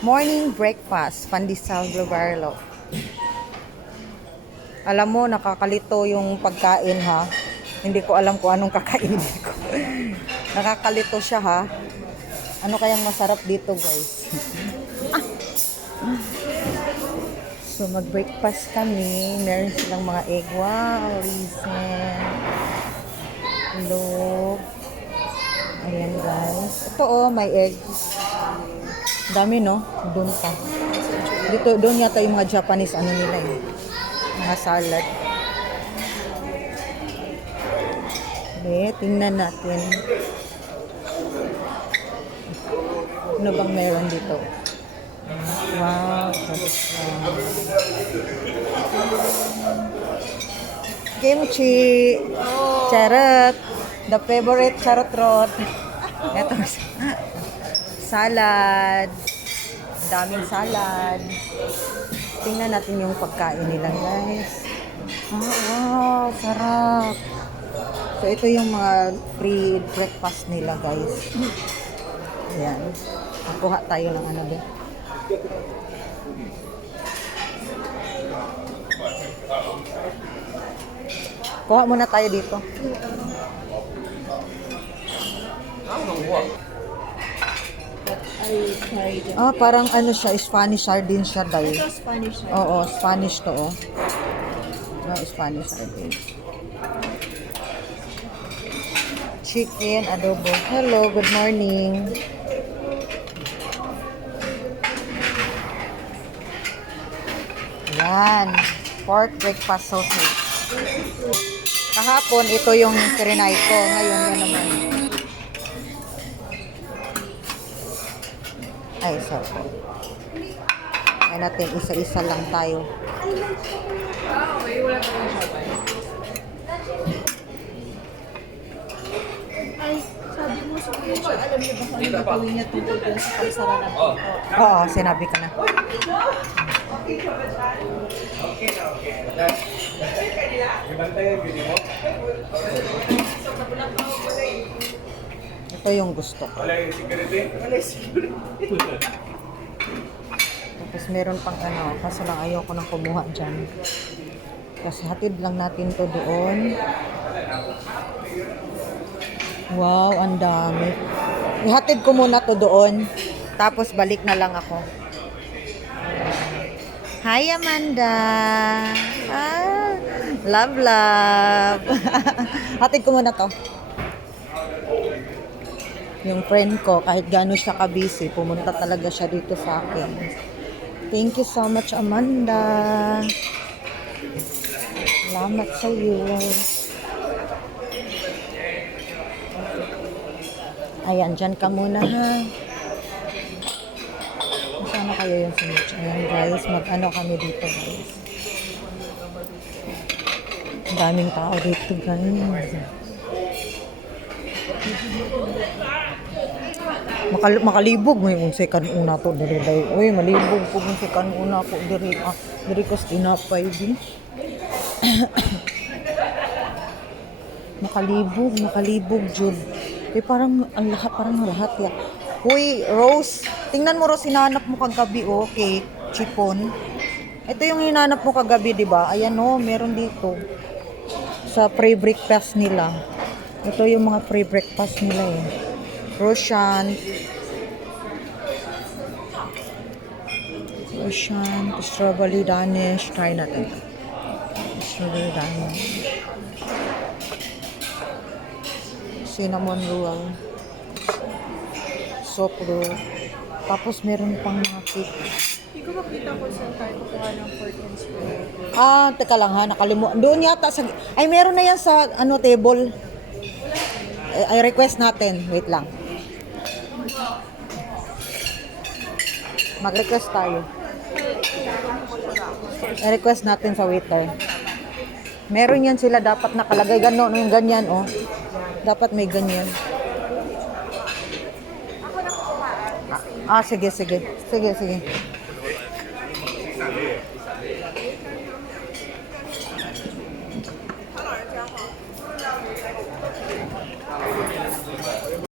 Morning breakfast, pandesal globarlo. Alam mo, nakakalito yung pagkain ha. Hindi ko alam kung anong kakainin ko. Nakakalito siya ha. Ano kayang masarap dito guys? So mag-breakfast kami. Meron silang mga egg. Wow, raisin. Hello. Ayan guys. Ito oh, may egg. Dami no? Doon pa. Dito, doon yata yung mga Japanese ano nila eh. Mga salad. Okay, tingnan natin. Ano bang meron dito? Wow, kimchi. Charot. The favorite charot rot. Ito. Salad. Daming salad. Tingnan natin yung pagkain nila, guys. Oh, wow, sarap. So, ito yung mga free breakfast nila, guys. Ayan. Kuha tayo ng ano din. Kuha muna tayo dito. Parang ano siya, Spanish sardine siya dahil. Ito Spanish. Oo, Spanish to oh. Spanish sardine. Chicken adobo. Hello, good morning. Yan, pork breakfast sausage. Kahapon, ito yung trinay ko. Ngayon, yan naman. Ay, sorry. Ay natin, isa-isa lang tayo. Ay, sabi mo sa kuya siya, alam niyo ba kung ano gagawin niya tungkol dun sa kalsara natin? Oo, sinabi ka na. Ito yung gusto ko. Tapos meron pang ano, kaso lang ayoko nang kumuha dyan. Kasi hatid lang natin to doon. Wow, ang dami. Ihatid ko muna to doon. Tapos balik na lang ako. Hi, Amanda. Love, love. Hatid ko muna to. Yung friend ko, kahit gano'n siya ka-busy, pumunta talaga siya dito sa akin. Thank you so much, Amanda. Salamat sa iyo. Ayan, dyan ka muna ha. Sana kayo yung sunod. Ayan guys, mag-ano kami dito guys. Ang daming tao dito guys. Makalibog mo yung second una to diri day. Uy, malibog po yung second una ko diri. Diri ko tinapay din. Makalibog jud. Kaya parang ang lahat ya. Uy, Rose, tingnan mo Rose, hinanap mo kagabi okay, chipon. Ito yung hinanap mo kagabi, 'di ba? Ayan oh, meron dito. Sa free breakfast nila. Ito yung mga free breakfast nila eh. Croissant, strawberry Danish. Try natin. Strawberry Danish. Cinnamon roll. Soap roll. Tapos meron pang mga cake. Hindi ko makita kung saan tayo kukuha ng pork and spoon. Teka lang ha, nakalimutan. Doon yata sa... Ay, meron na yan sa ano table. Ay, request natin. Wait lang. Mag-request tayo. I-request natin sa waiter. Meron yan sila dapat nakalagay. Gano'n, yung ganyan, oh. Dapat may ganyan. Sige. Sige.